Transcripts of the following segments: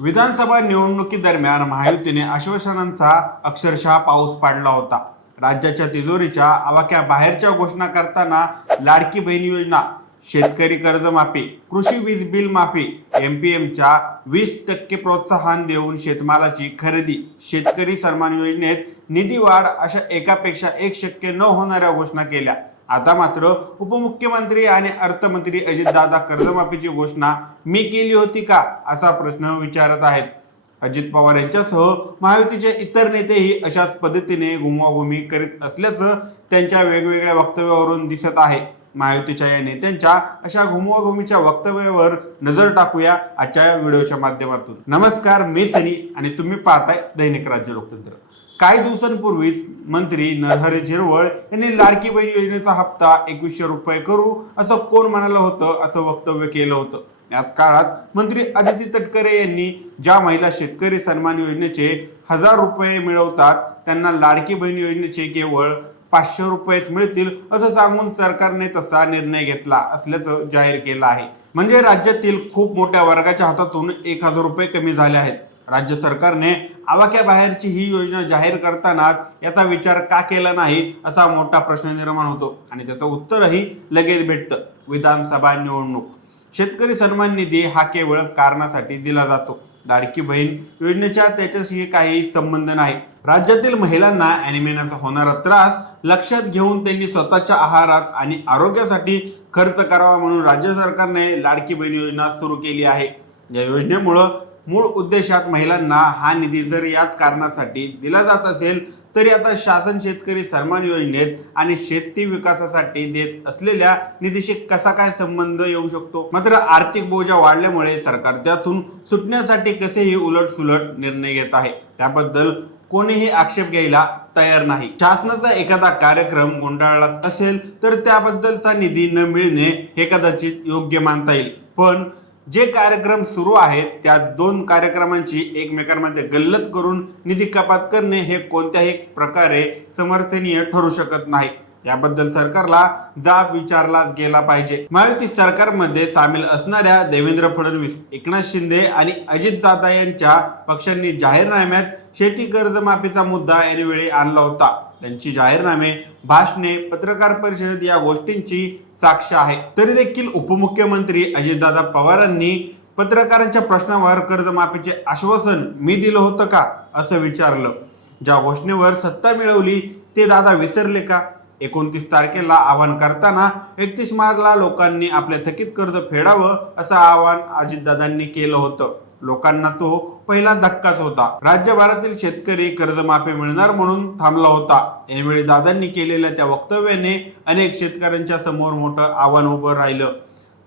विधानसभा निवडणुकीदरम्यान महायुतीने आश्वासनांचा अक्षरशः पाऊस पाडला होता। राज्याच्या तिजोरीच्या आवाक्या बाहेरच्या घोषणा करताना लाडकी बहीण योजना, शेतकरी कर्जमाफी, कृषी वीज बिल माफी, एमपीएमच्या 20% प्रोत्साहन देऊन शेतमालाची खरेदी, शेतकरी सन्मान योजनेत निधी वाढ अशा एकापेक्षा एक शक्य न होणाऱ्या घोषणा केल्या। आता मात्र उपमुख्यमंत्री आणि अर्थमंत्री अजितदादा कर्जमाफीची घोषणा मी केली होती का असा प्रश्न विचारत आहेत। अजित पवार यांच्यासह महायुतीचे इतर नेतेही अशाच पद्धतीने घुमाघुमी करीत असल्याचं त्यांच्या वेगवेगळ्या वक्तव्यावरून दिसत आहे। महायुतीच्या या नेत्यांच्या अशा घुमाघुमीच्या वक्तव्यावर नजर टाकूया आजच्या व्हिडिओच्या माध्यमातून। नमस्कार, मी सनी आणि तुम्ही पाहताय दैनिक राज्य लोकतंत्र। काही दिवसांपूर्वीच मंत्री नरहरी झिरवळ यांनी लाडकी बहीण योजनेचा हप्ता 2100 रुपये करू असं कोण म्हणालं होतं असं वक्तव्य केलं होतं। याच काळात मंत्री अदिती तटकरे यांनी ज्या महिला शेतकरी सन्मान योजनेचे 1000 रुपये मिळवतात त्यांना लाडकी बहीण योजनेचे केवळ 500 रुपयेच मिळतील असं सांगून सरकारने तसा निर्णय घेतला असल्याचं जाहीर केलं आहे। म्हणजे राज्यातील खूप मोठ्या वर्गाच्या हातातून 1000 रुपये कमी झाले आहेत। राज्य सरकारने आवाक्या बाहेरची ही योजना जाहीर करतानाच याचा विचार का केला नाही असा मोठा प्रश्न निर्माण होतो आणि त्याचं उत्तरही लगेच भेटतं। विधानसभा निवडणूक, शेतकरी सन्मान निधी हा केवळ कारणासाठी दिला जातो। लाडकी बहीण योजनेच्या त्याच्याशी काही संबंध नाही। राज्यातील महिलांना अॅनिमियाचा होणारा त्रास लक्षात घेऊन त्यांनी स्वतःच्या आहारात आणि आरोग्यासाठी खर्च करावा म्हणून राज्य सरकारने लाडकी बहीण योजना सुरू केली आहे। या योजनेमुळे मूळ उद्देशात महिलांना हा निधी जर याच कारणासाठी दिला जात असेल तरी आता शासन शेतकरी सन्मान योजनेत आणि शेती विकासासाठी देत असलेल्या निधीशी कसा काय संबंध येऊ शकतो? मात्र आर्थिक बोजा वाढल्यामुळे सरकार त्यातून सुटण्यासाठी कसेही उलटसुलट निर्णय घेत आहे, त्याबद्दल कोणीही आक्षेप घ्यायला तयार नाही। शासनाचा एखादा कार्यक्रम गुंडाळला असेल तर त्याबद्दलचा निधी न मिळणे हे कदाचित योग्य मानता येईल, पण जे कार्यक्रम सुरू आहेत त्या दोन कार्यक्रमांची एकमेकांमध्ये गल्लत करून निधी कपात करणे हे कोणत्याही प्रकारे समर्थनीय ठरू शकत नाही। याबद्दल सरकारला जाब विचारलाच गेला पाहिजे। महायुती सरकारमध्ये सामील असणाऱ्या देवेंद्र फडणवीस, एकनाथ शिंदे आणि अजितदादा यांच्या पक्षांनी जाहीरनाम्यात शेती कर्जमाफीचा मुद्दा ऐनवेळी आणला होता। त्यांची जाहीरनामे, भाषणे, पत्रकार परिषद या गोष्टींची साक्ष आहे। तरी देखील उपमुख्यमंत्री अजितदादा पवारांनी पत्रकारांच्या प्रश्नावर कर्जमाफीचे आश्वासन मी दिलं होतं का असं विचारलं। ज्या घोषणेवर सत्ता मिळवली ते दादा विसरले का? 29 तारखेला आवाहन करताना 31 मार्चला लोकांनी आपले थकीत कर्ज फेडावं असं आवाहन अजितदादांनी केलं होतं। लोकांना तो पहिला धक्काच होता। राज्यभरातील शेतकरी कर्जमाफी मिळणार म्हणून थांबला होता। यावेळी दादांनी केलेल्या त्या वक्तव्याने अनेक शेतकऱ्यांच्या समोर मोठं आव्हान उभं राहिलं।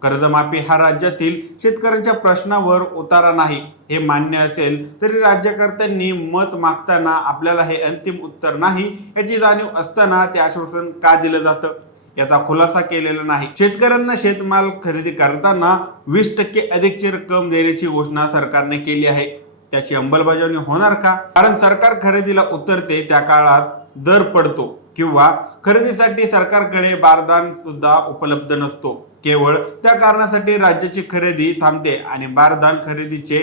कर्जमाफी हा राज्यातील शेतकऱ्यांच्या प्रश्नावर उतारा नाही हे मान्य असेल तरी राज्यकर्त्यांनी मत मागताना आपल्याला हे अंतिम उत्तर नाही याची जाणीव असताना ते आश्वासन का दिलं जातं याचा खुलासा केलेला नाही। शेतकऱ्यांना शेतमाल खरेदी करताना 20% अधिकची रक्कम देण्याची घोषणा सरकारने केली आहे। त्याची अंमलबजावणी होणार का? कारण सरकार खरेदीला उतरते त्या काळात दर पडतो किंवा खरेदीसाठी सरकारकडे बारदान सुद्धा उपलब्ध नसतो। केवळ त्या कारणासाठी राज्याची खरेदी थांबते आणि बारदान खरेदीचे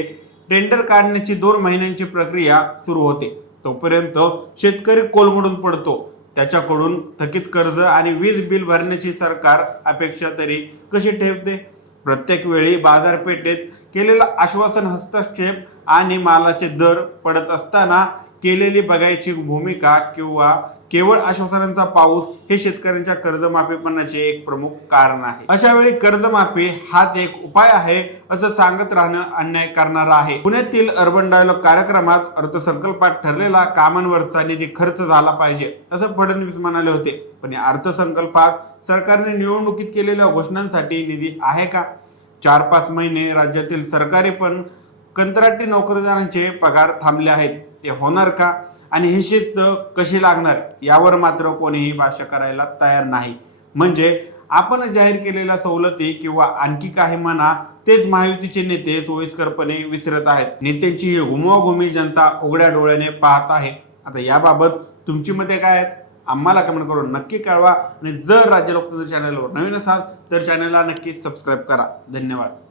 टेंडर काढण्याची 2 महिन्यांची प्रक्रिया सुरू होते। तोपर्यंत शेतकरी कोलमडून पडतो। त्याच्याकडून थकीत कर्ज आणि वीज बिल भरण्याची सरकार अपेक्षा तरी कशी ठेवते? प्रत्येक वेळी बाजारपेठेत केलेला आश्वासन, हस्तक्षेप आणि मालाचे दर पडत असताना केलेली बघायची भूमिका किंवा केवळ आश्वासनांचा पाऊस हे शेतकऱ्यांच्या कर्जमाफीपणाचे एक प्रमुख कारण आहे। अशा वेळी कर्जमाफी हाच एक उपाय आहे असं सांगत राहणं अन्याय करणारा आहे। पुण्यातील अर्बन डायलॉग कार्यक्रमात अर्थसंकल्पात ठरलेला कामांवरचा निधी खर्च झाला पाहिजे असं फडणवीस म्हणाले होते, पण या अर्थसंकल्पात सरकारने निवडणुकीत केलेल्या घोषणांसाठी निधी आहे का? 4-5 महिने राज्यातील सरकारी पण कंत्राटी नोकरदारांचे पगार थांबले आहेत, ते होणार का? आणि ही शिस्त कशी लागणार यावर मात्र कोणीही भाष्य करायला तयार नाही। म्हणजे आपण जाहीर केलेल्या सवलती किंवा आणखी काही म्हणा तेच महायुतीचे नेते सोयीस्करपणे विसरत आहेत। नेत्यांची ही घुमाघुमी जनता उघड्या डोळ्याने पाहत आहे। आता याबाबत तुमची मते काय आहेत आम्हाला कमेंट करून नक्की कळवा आणि जर राज्य लोकतंत्र चॅनलवर नवीन असाल तर चॅनलला नक्की सबस्क्राईब करा। धन्यवाद।